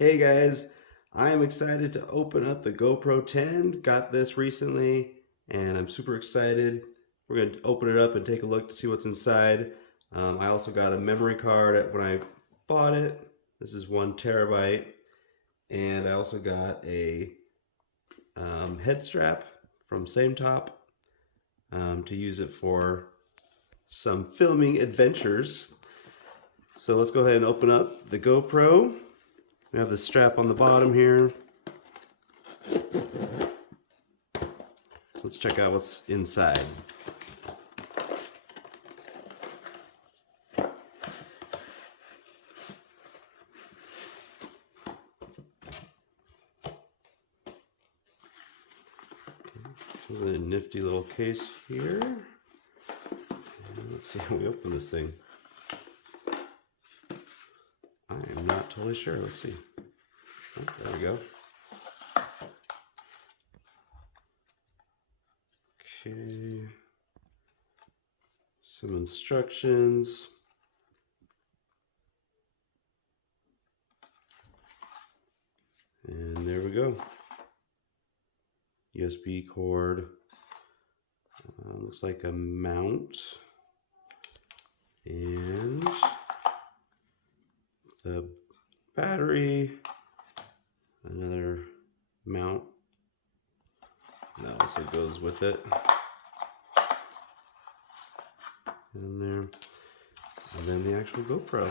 Hey guys, I am excited to open up the GoPro 10. Got this recently and I'm super excited. We're going to open it up and take a look to see what's inside. I also got a memory card when I bought it. This is 1 terabyte. And I also got a head strap from Same Top to use it for some filming adventures. So let's go ahead and open up the GoPro. We have the strap on the bottom here. Let's check out what's inside. There's a nifty little case here. And let's see how we open this thing. I am not totally sure. Let's see. Oh, there we go. Okay. Some instructions. And there we go. USB cord. Looks like a mount. And the battery, another mount that also goes with it, and there, and then the actual GoPro.